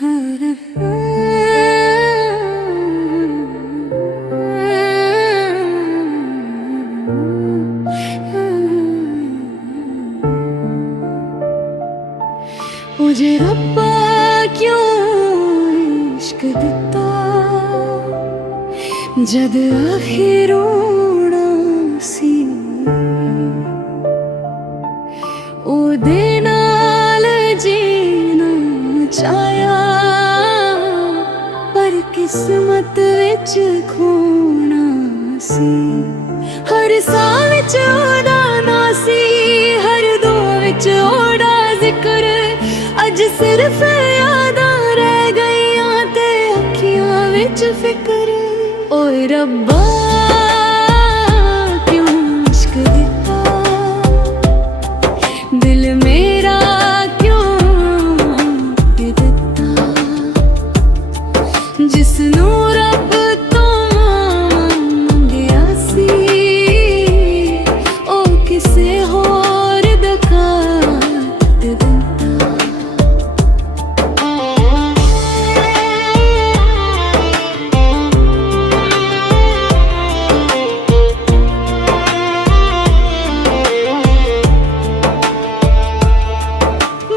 मुझे रब्बा क्यों इश्क दिता जद आखिर रोना सी ओदे नाल जीना चाया पर किस्मत विच खोना सी। हर साह विच ओदा ना सी, हर दो विच ओदा जिक्र, अज सिर्फ यादां रह गईयां ते अखियां विच फिक्र। ओए रब्बा क्यों इश्क दिता दिल मेरा क्यों दिता, जिसनू रब तो मंगया सी ओ किसे होर दका दिता।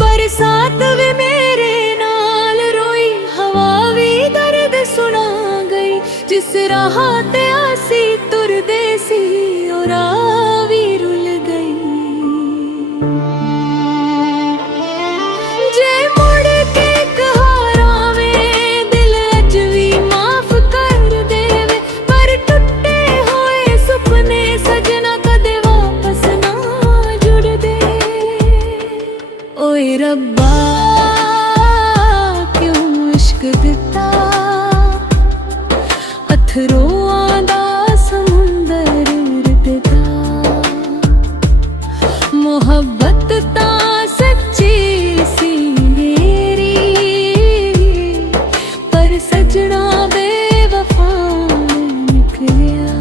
बरसात भी मेरे नाल रोई, हवा भी दर्द सुना गई, जिस राह ते आसी तुरदे सी ओ राह भी रुल गई। जे मुड़ के कहारावे दिल अज भी माफ कर देवे, पर टुटे होए सुपने सजना कदे वापस ना जुड़दे। ओए रब्बा क्यों इश्क दिता अथरों दा समुंदर दिता। मोहब्बत ता सच्ची सी मेरी, पर सजना बेवफा निकलिया।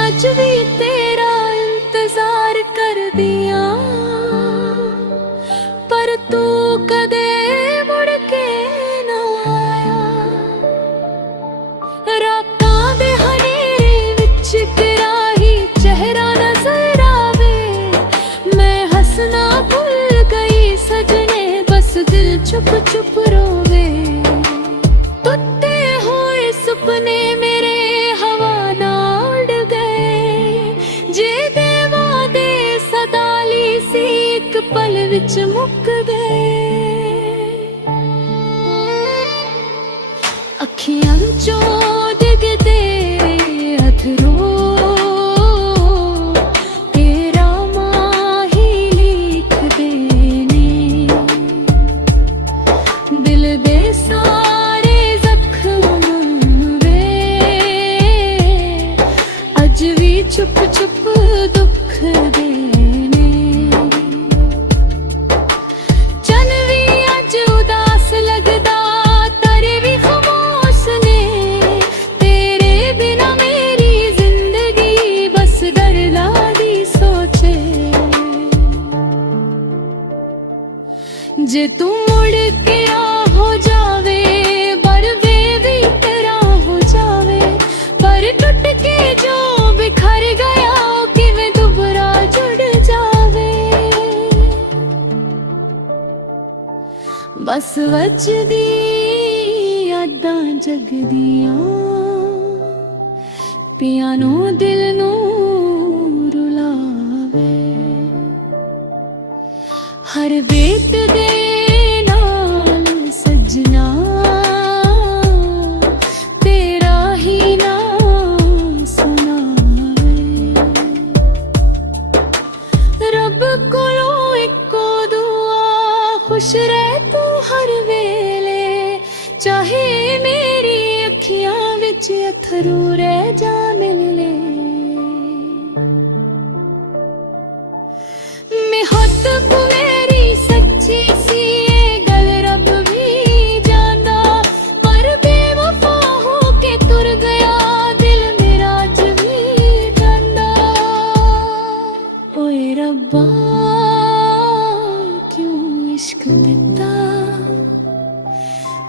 आज भी तेरा इंतजार कर दिया, पर तू कदे मुड़ के ना आया। रातां दे हनेरे विच किराही चेहरा नजर आवे, मैं हंसना भूल गई सजने, बस दिल चुप चुप रोवे। टूटे हुए सुपने मेरे हवा ना उड़ गए, जे देवा दे सदाली सी एक पल विच मुक गए। अखियां चों डिगदे अथरों तेरा माही लिख देने, दिल दे सारे जख्म वे अज भी चुप चुप दुख देने। चन भी अज उदास लगदा तारे भी खामोश ने, तेरे बिना मेरी जिंदगी बस डरदा दी सोचे। जे तू मुड़ के आ हो जावे बरवे भी तेरा हो जावे, पर टूट के जो बिखर गया किवें दुबारा जुड़ जावे। बस वजदी यादां जगदियां पियानो दिल नू रुलावे। हर बेत दे नाल सजना तेरा ही नाम सुनावे। रब कोलों इको दुआ खुश रह तू हर वेले, चाहे मेरी अखियां विच अथरू रह जा मिले। मेहत मेरी सच्ची सी गल रब भी जांदा,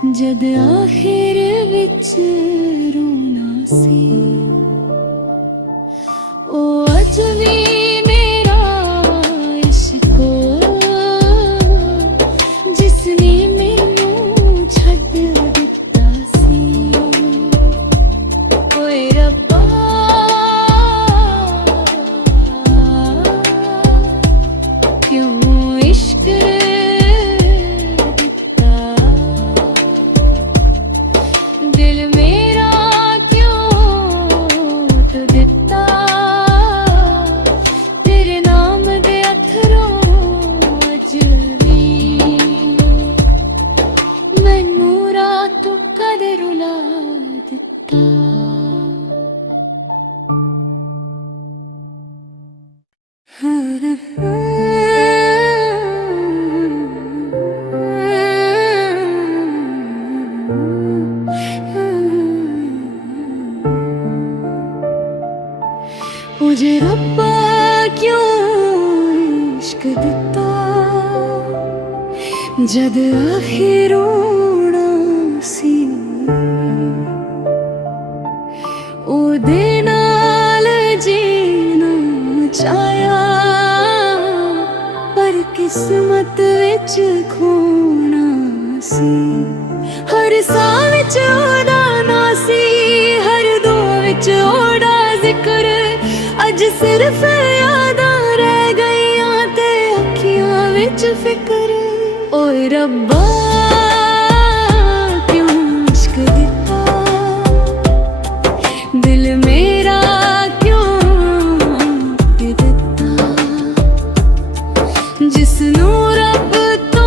जद आखिर विच रोना सी ओ अज भी मेरा इश्क जिसने मैनू छड्ड दिता सी ओए रब्बा क्यों इश्क दिता दिल मेरा क्यों तो दिता तेरे नाम दे अथरों अज भी मैनू रात कद रुला दिता मुझे रब्बा क्यों इश्क दिता जद आखिर रोना सी ओदे नाल जीना चाया पर किस्मत विच खोना सी हर साह विच ओदा ना सी हर दो विच ओदा जिक्र अज सिर्फ यादां रह गईयां ते अखियां विच फिक्र ओए रब्बा क्यों इश्क दिता दिल मेरा क्यों दिता जिसनू रब तो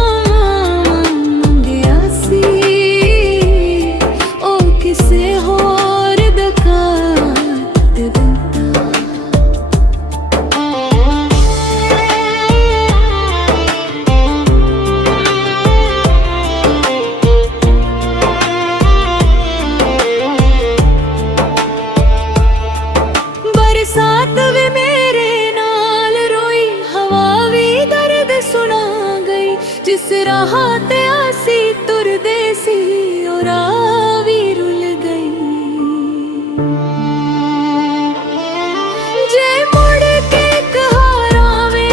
मंगिया सी ओ किसे होर दका दिता बरसात भी मेरे नाल रोई हवा भी दर्द सुना गई जिस राह ते आसी तुरदे सी ओ राह भी रुल गई जे मुड़ के कहारावे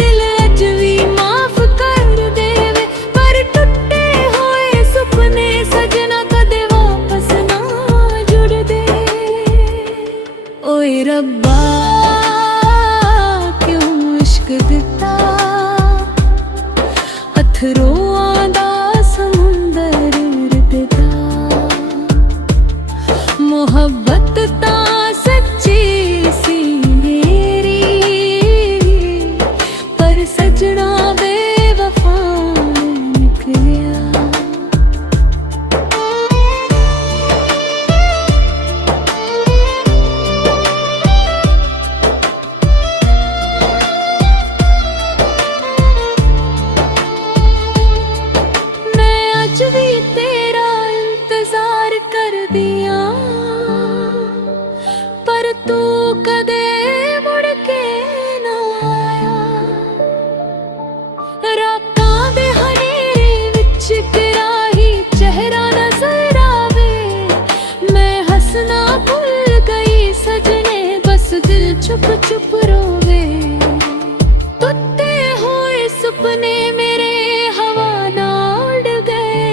दिल अज भी माफ कर देवे पर टुटे होए सुपने सजना कदे वापस ना जुड़दे ओए रब्बा क्यों इश्क दिता अथरों दा समुंदर दिता मोहब्बत ता सच्ची सी मेरी पर सजना बेवफा निकलिया आज भी तेरा इंतजार कर दिया पर तू कदे मुड़ के ना आया रातां दे हनेरे विच कराही चेहरा नजर आवे मैं हंसना भूल गई सजने बस दिल चुप चुप रोवे टूटे हुए सुपने मेरे हवा ना उड़ गए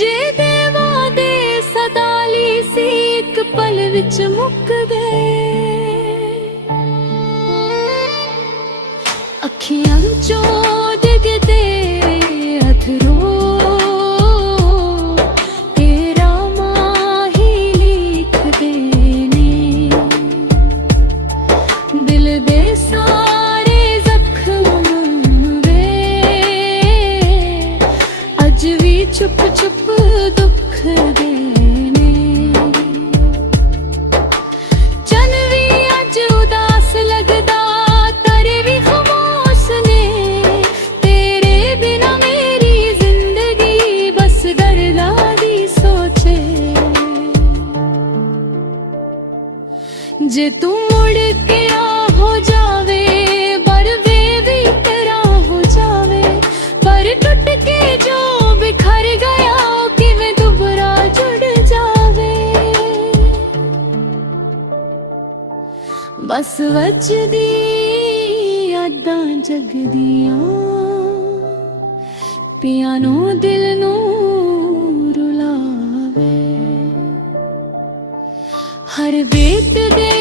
जे देवा दे सदाली सी एक पल विच मुक गए अखियां चों डिगदे अथरों तेरा माही लिख देने दिल दे सारे जख्म वे अज भी चुप चुप दुख देने चल भी अज उदास लगदा तरे भी खामोश ने तेरे बिना मेरी जिंदगी बस दर्दा दी सोचे जे तू मुड़ के आ हो जावे बरवे भी तेरा हो जावे पर टूट के जो बिखर गया ਬਸ ਵੱਜਦੀ ਯਾਦਾਂ ਜਗਦੀਆਂ, ਪਿਆਂ ਨੂੰ ਦਿਲ ਨੂੰ ਰੁਲਾਵੇ। ਹਰ ਬੀਤ ਦੇ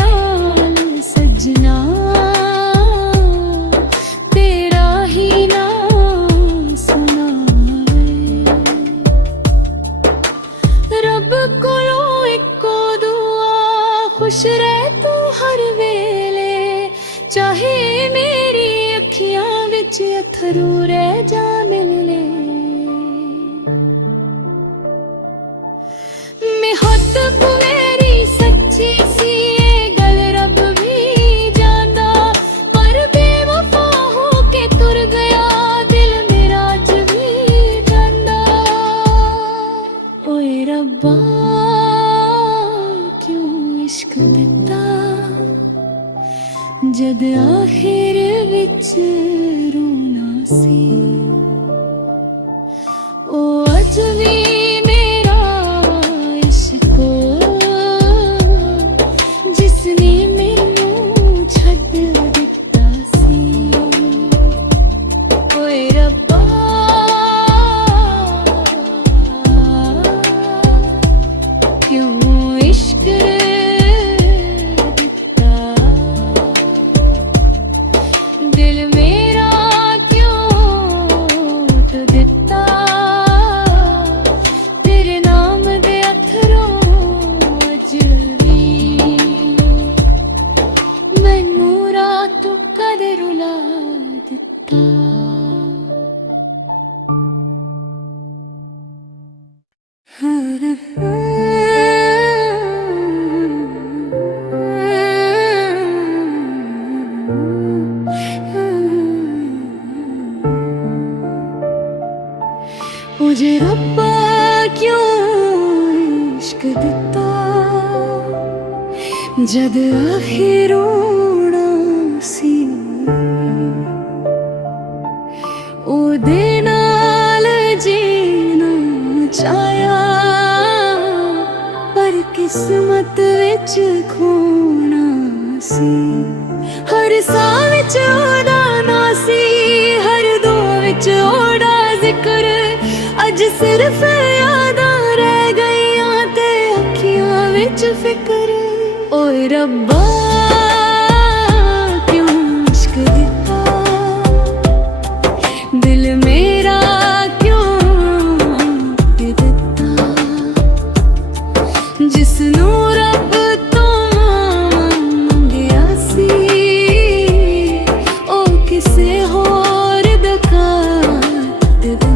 ਨਾਲ ਸਜਣਾ ਤੇਰਾ ਹੀ ਨਾਮ ਸੁਣਾਵੇ। ਰੱਬ ਕੋਲੋਂ ਇੱਕੋ ਦੁਆ, ਖੁਸ਼ ਰਹਿ ਤੂੰ ਹਰ ਵੇਲੇ, ਚਾਹੇ ਮੇਰੀ ਅੱਖੀਆਂ ਵਿੱਚ ਅਥਰੂ ਰਹਿ ਜਾ ਮਿਲ ਲੈ। ਮਿਹੱਬਤ ਮੇਰੀ ਸੱਚੀ ਸੀ, ਇਹ ਗੱਲ ਰੱਬ ਵੀ ਜਾਣਦਾ, ਪਰ ਬੇਵਫਾ ਹੋ ਕੇ ਤੁਰ ਗਿਆ ਦਿਲ ਮੇਰਾ ਅੱਜ ਵੀ ਜਾਂਦਾ। ਓਏ ਰੱਬਾ ਕਿਉਂ ਇਸ਼ਕ ਦਿੱਤਾ, ਜਦ ਆਖਿਰ ਵਿੱਚ ਰੋਣਾ ਸੀ। ਓ ਅੱਜ ਵੀ ਮੇਰਾ ਇਸ਼ਕ, ਜਿਸਨੇ ਮੈਨੂੰ ਛੱਡ ਦਿੱਤਾ ਸੀ। ਓਏ ਰੱਬਾ ਕਿਉਂ ਇਸ਼ਕ ਦਿੱਤਾ, ਦਿਲ ਮੇਰਾ ਕਿਉਂ ਟੁੱਟ ਦਿੱਤਾ। ਤੇਰੇ ਨਾਮ ਦੇ ਅਥਰੂ ਅੱਜ ਵੀ ਮੈਨੂੰ ਰਾਤ ਕਦੇ ਰੁਲਾ ਦਿੱਤਾ। मुझे रब्बा क्यों इश्क दिता, जद आखिर रोना सी। ओदे नाल जीना चाया, पर किस्मत विच खोना सी। हर साह विच ओदा ना सी, हर दो विच ओदा जिक्र, अज सिर्फ यादां रह गईयां ते अखियां विच फिक्र। ओए रब्बा क्यों इश्क दिता, दिल मेरा क्यों टुट दिता। जिसनू रब तो मंगिया सी, ओ किसे होर दका दिता।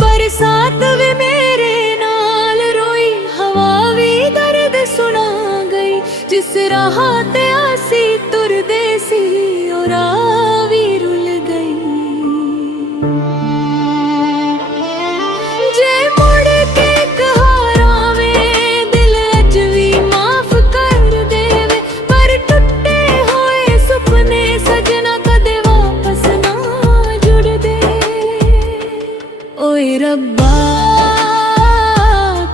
बरसात भी मेरे नाल रोई, हवा भी दर्द सुना गई। जिस राह ते आसी तुरदे सी, ओ राह भी रुल गई। जे मुड़ के कहारावे दिल अज भी माफ कर देवे, पर टुटे होए सुपने सजना कदे वापस ना जुड़ दे। ओए रब्बा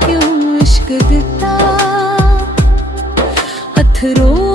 क्यों इश्क दिता, अथरों